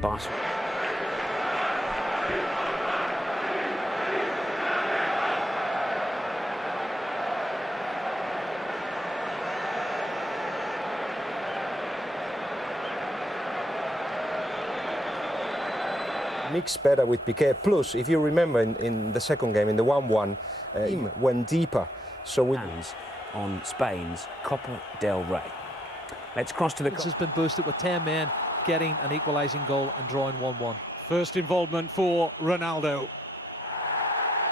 Barcelona. Mixed better with Piqué. Plus, if you remember in the second game, in the 1-1, he went deeper. So we on Spain's Copa del Rey. Let's cross to the... This has been boosted with 10 men getting an equalising goal and drawing 1-1. First involvement for Ronaldo.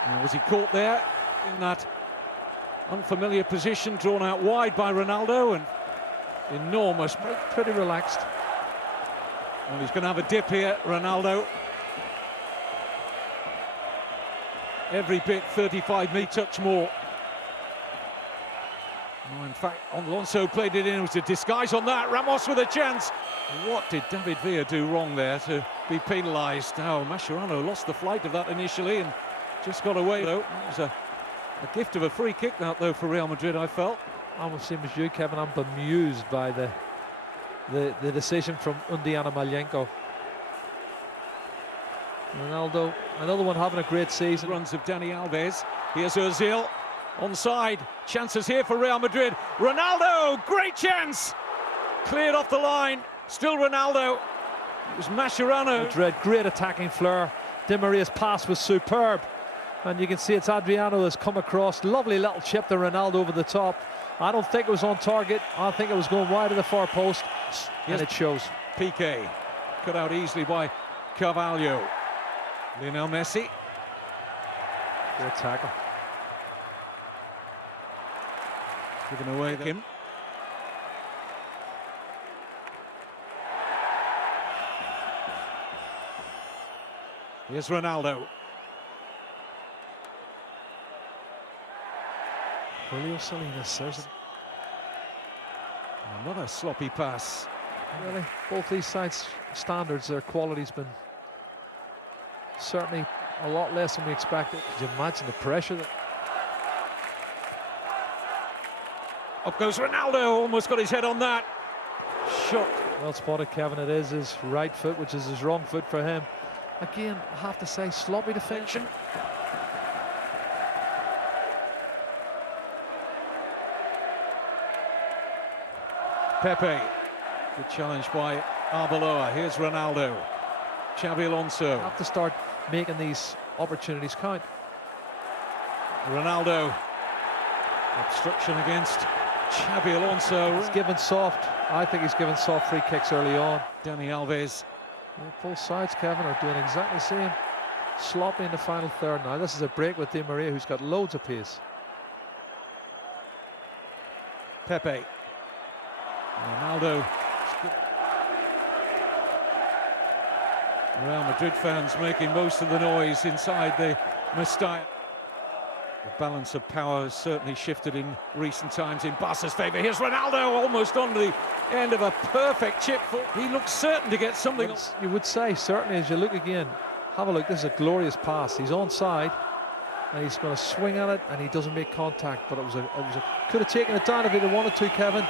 Now, was he caught there in that unfamiliar position, drawn out wide by Ronaldo, and enormous... Pretty relaxed. Well, he's going to have a dip here, Ronaldo. Every bit 35 touch more. Oh, in fact, Alonso played it in. It was a disguise on that. Ramos with a chance. What did David Villa do wrong there to be penalised? Now, Mascherano lost the flight of that initially and just got away, though. It was a gift of a free kick, that, though, for Real Madrid, I felt. I'm the same as you, Kevin. I'm bemused by the decision from Undiana Malyenko. Ronaldo, another one having a great season. Runs of Dani Alves. Here's Ozil. Onside. Chances here for Real Madrid. Ronaldo, great chance. Cleared off the line. Still Ronaldo. It was Mascherano. Madrid, great attacking flair. Di Maria's pass was superb. And you can see it's Adriano that's come across. Lovely little chip to Ronaldo over the top. I don't think it was on target. I think it was going wide of the far post. And it shows. Piqué. Cut out easily by Carvalho. Lionel Messi. Great tackle. Given away him. Here's Ronaldo. Julio Salinas, there's it. Another sloppy pass. Really, both these sides' standards, their quality's been certainly a lot less than we expected. Could you imagine the pressure that... Up goes Ronaldo, almost got his head on that. Shot. Well spotted, Kevin. It is his right foot, which is his wrong foot for him. Again, I have to say, sloppy deflection. Pepe. Good challenge by Arbeloa. Here's Ronaldo. Xabi Alonso. Have to start making these opportunities count. Ronaldo. Obstruction against Xabi Alonso. He's given soft. I think he's given soft free kicks early on. Dani Alves. Yeah, both sides, Kevin, are doing exactly the same. Sloppy in the final third now. This is a break with Di Maria, who's got loads of pace. Pepe. Ronaldo. Real Madrid fans making most of the noise inside the Mestalla. The balance of power has certainly shifted in recent times in Barca's favour. Here's Ronaldo, almost on the end of a perfect chip. He looks certain to get something. You would say, certainly, as you look again. Have a look, this is a glorious pass. He's onside, and he's going to swing at it, and he doesn't make contact, but it was a could have taken it down if he'd wanted to, Kevin.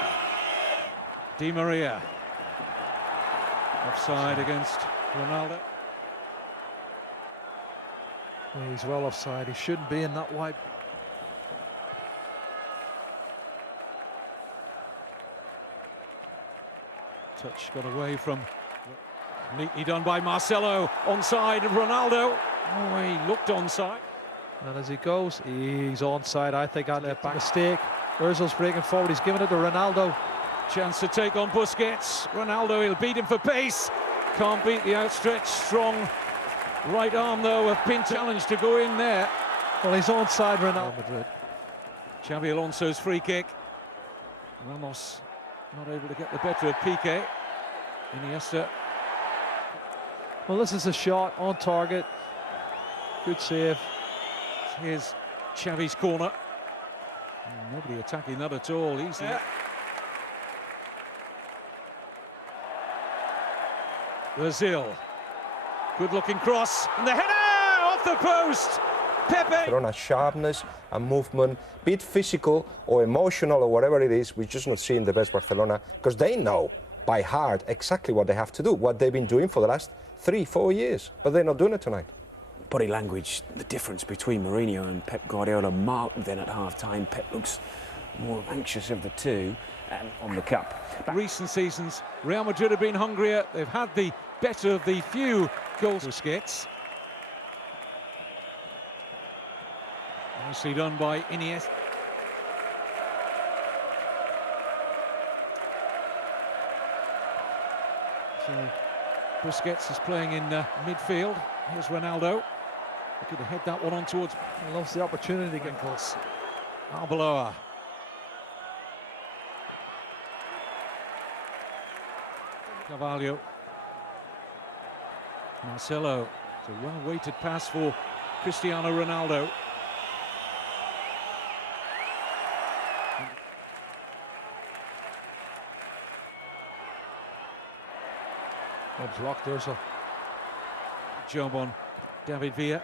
Di Maria. Offside against Ronaldo. He's well offside. He shouldn't be in that wide. Touch got away from. Neatly done by Marcelo. Onside of Ronaldo. Oh, he looked onside. And as he goes, he's onside. I think on a mistake. Ozil's breaking forward. He's giving it to Ronaldo. Chance to take on Busquets. Ronaldo, he'll beat him for pace. Can't beat the outstretched, strong right arm, though, of Pinto. Challenge to go in there. Well, he's onside, Ronaldo. Madrid. Xabi Alonso's free kick. Ramos not able to get the better of Piqué. Iniesta. Well, this is a shot on target. Good save. Here's Xavi's corner. Nobody attacking that at all. Easy. Yeah. Brazil. Good looking cross. And the header off the post. Pepe. Barcelona sharpness and movement, bit physical or emotional or whatever it is, we're just not seeing the best Barcelona because they know by heart exactly what they have to do, what they've been doing for the last 3-4 years, but they're not doing it tonight. Body language, the difference between Mourinho and Pep Guardiola marked then at half-time. Pep looks more anxious of the two and on the cup. Recent seasons, Real Madrid have been hungrier. They've had the better of the few goals. Busquets. Nicely done by Iniesta. So Busquets is playing in midfield. Here's Ronaldo. Looking to head that one on towards. He loves the opportunity to get close. Arbeloa. Carvalho. Marcelo. It's a well-weighted pass for Cristiano Ronaldo. Oh, blocked there, so. Job on David Villa.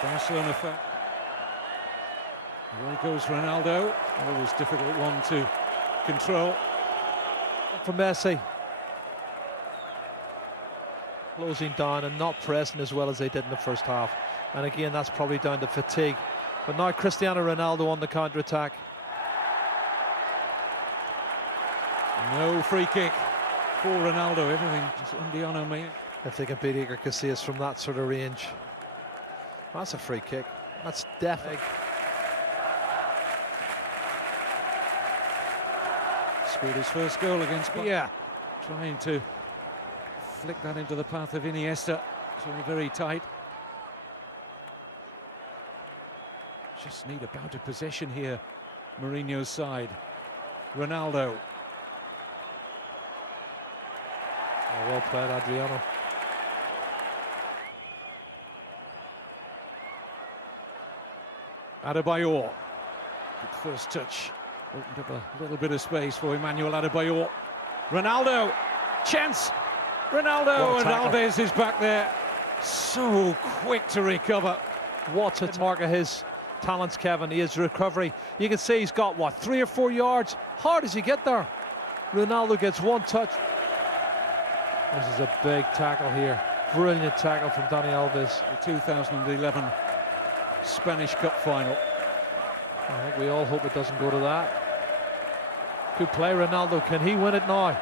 Barcelona. Away goes Ronaldo. Always difficult one to control. For Messi. Closing down and not pressing as well as they did in the first half. And again, that's probably down to fatigue. But now Cristiano Ronaldo on the counter-attack. No free kick for Ronaldo. Everything just Indiano made. If they can beat Iker Casillas from that sort of range. That's a free kick. That's definitely. Scored his first goal against Villa. Trying to flick that into the path of Iniesta. It's all very tight. Just need a bout of possession here, Mourinho's side. Ronaldo. Oh, well played, Adriano. Adebayor. Good first touch. Opened up a little bit of space for Emmanuel Adebayor. Ronaldo. Chance. Ronaldo, and Alves is back there. So quick to recover. What a mark of his talents, Kevin. His recovery. You can see he's got, what, 3 or 4 yards? How does he get there? Ronaldo gets one touch. This is a big tackle here. Brilliant tackle from Dani Alves. The 2011 Spanish Cup final. I think we all hope it doesn't go to that. Good play, Ronaldo. Can he win it now?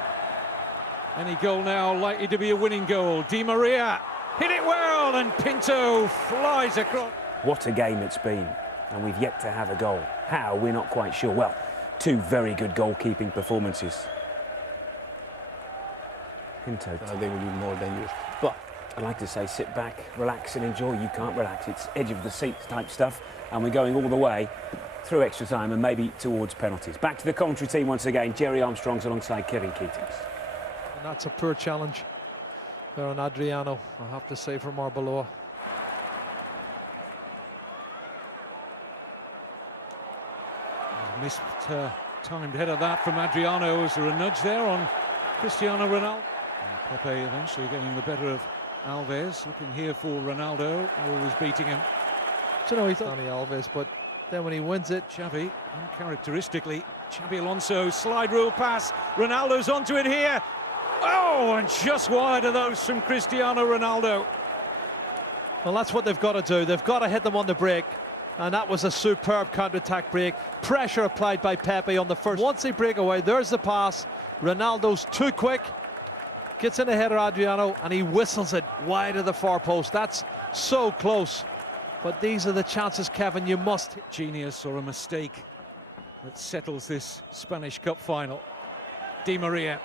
Any goal now likely to be a winning goal. Di Maria hit it well, and Pinto flies across. What a game it's been, and we've yet to have a goal. How, we're not quite sure. Well, two very good goalkeeping performances. Pinto. They will be more dangerous. But I'd like to say sit back, relax and enjoy. You can't relax. It's edge of the seat type stuff, and we're going all the way through extra time and maybe towards penalties. Back to the commentary team once again. Jerry Armstrong's alongside Kevin Keatings. And that's a poor challenge there on Adriano, I have to say, from Arbeloa. Missed timed header that from Adriano. Is there a nudge there on Cristiano Ronaldo? And Pepe eventually getting the better of Alves. Looking here for Ronaldo, always beating him. You know, he's Dani Alves, but then when he wins it, Xavi, uncharacteristically, Xabi Alonso, slide rule pass. Ronaldo's onto it here. Oh, and just wide of those from Cristiano Ronaldo. well, that's what they've got to do. They've got to hit them on the break. And that was a superb counter-attack break. Pressure applied by Pepe on the first. Once they break away, there's the pass. Ronaldo's too quick. Gets in the header, Adriano, and he whistles it wide of the far post. That's so close. But these are the chances, Kevin, you must. Genius or a mistake that settles this Spanish Cup final. Di Maria.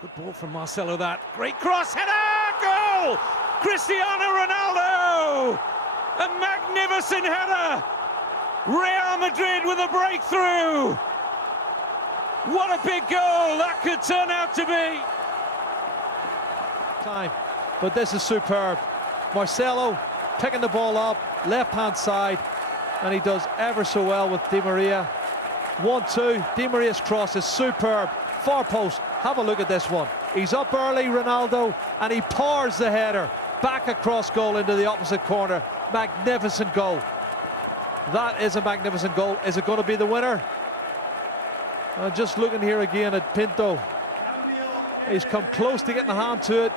Good ball from Marcelo, that. Great cross, header, goal! Cristiano Ronaldo! A magnificent header! Real Madrid with a breakthrough! What a big goal that could turn out to be! Time, but this is superb. Marcelo picking the ball up, left-hand side, and he does ever so well with Di Maria. 1-2, Di Maria's cross is superb. Far post, have a look at this one. He's up early, Ronaldo, and he powers the header. back across goal into the opposite corner. Magnificent goal. That is a magnificent goal. Is it going to be the winner? Just looking here again at Pinto. He's come close to getting a hand to it.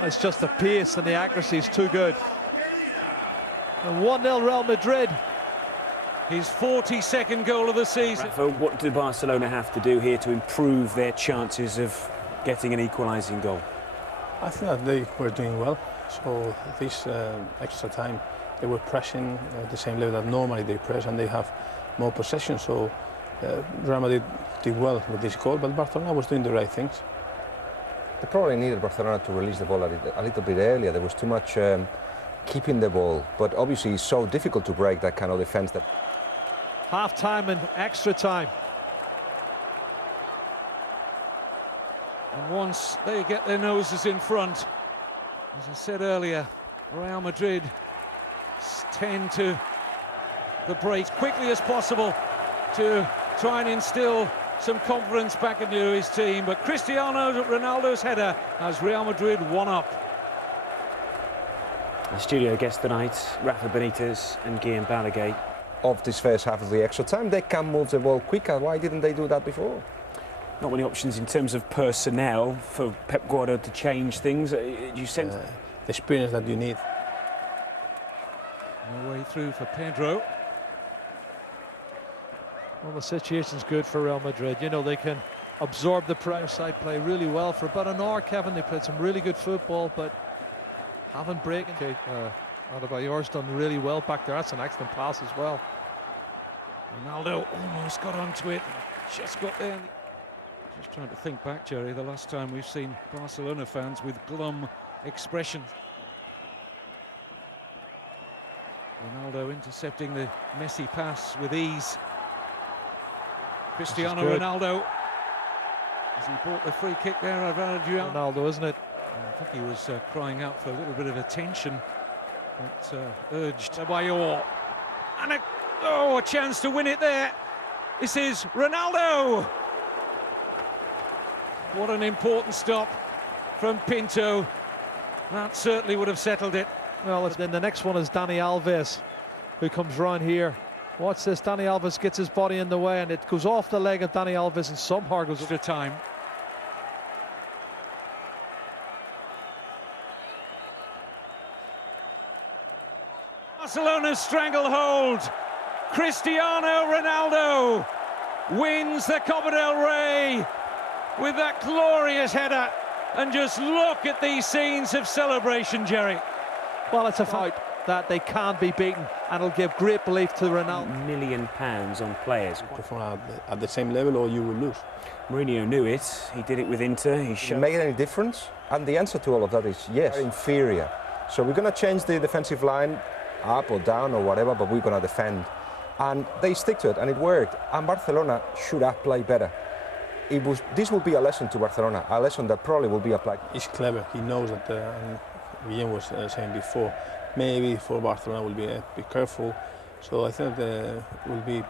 It's just the pace and the accuracy is too good. And 1-0 Real Madrid. His 42nd goal of the season. Rafa, what do Barcelona have to do here to improve their chances of getting an equalising goal? I think that they were doing well. So this extra time, they were pressing at the same level that normally they press, and they have more possession. So Real Madrid did well with this goal, but Barcelona was doing the right things. They probably needed Barcelona to release the ball a little bit earlier. There was too much keeping the ball, but obviously it's so difficult to break that kind of defence. That half time and extra time. And once they get their noses in front, as I said earlier, Real Madrid tend to the break as quickly as possible to try and instill some confidence back into his team. But Cristiano Ronaldo's header has Real Madrid one up. Our studio guest tonight, Rafa Benitez and Guillaume Balaguer. of this first half of the extra time, they can move the ball quicker. Why didn't they do that before? Not many options in terms of personnel for Pep Guardiola to change things. You sense the experience that you need. No way through for Pedro. Well, the situation's good for Real Madrid. You know, they can absorb the pressure side play really well. For about an hour, Kevin, they played some really good football, but haven't breaking. Adebayor's done really well back there. That's an excellent pass as well. Ronaldo almost got onto it, just got there. Just trying to think back, Jerry, the last time we've seen Barcelona fans with glum expressions. Ronaldo intercepting the Messi pass with ease. Cristiano Ronaldo, as he bought the free kick there, Ronaldo, isn't it? I think he was crying out for a little bit of attention, but urged Adebayor. And a chance to win it there. This is Ronaldo. What an important stop from Pinto. That certainly would have settled it. Well, then the next one is Dani Alves, who comes round here. Watch this, Dani Alves gets his body in the way, and it goes off the leg of Dani Alves and somehow goes extra time. Barcelona's stranglehold. Cristiano Ronaldo wins the Copa del Rey with that glorious header. And just look at these scenes of celebration, Jerry. Well, it's a fight that they can't be beaten, and it'll give great belief to Ronaldo. £1 million on players. Perform at the same level or you will lose. Mourinho knew it. He did it with Inter. He Does it showed. make any difference? And the answer to all of that is yes. They're inferior. So we're going to change the defensive line up or down or whatever, but we're going to defend. And they stick to it, and it worked. And Barcelona should have played better. This will be a lesson to Barcelona, a lesson that probably will be applied. He's clever. He knows that, and Guillaume was saying before, maybe for Barcelona will be careful. So I think will be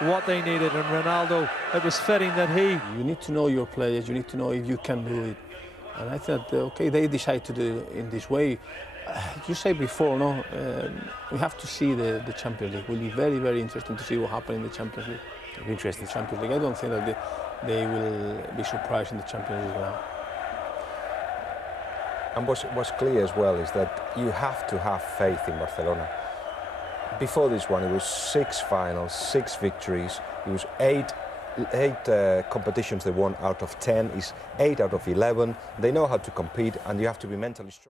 what they needed, and Ronaldo, it was fitting that he. You need to know your players. You need to know if you can do it. And I thought, okay, they decide to do it in this way. You said before, no, we have to see the Champions League. It will be very, very interesting to see what happens in the Champions League. Interesting. Champions League. I don't think that they will be surprised in the Champions League now. And what's clear as well is that you have to have faith in Barcelona. Before this one, it was 6 finals, 6 victories. It was 8 competitions they won out of 10. It's 8 out of 11. They know how to compete, and you have to be mentally strong.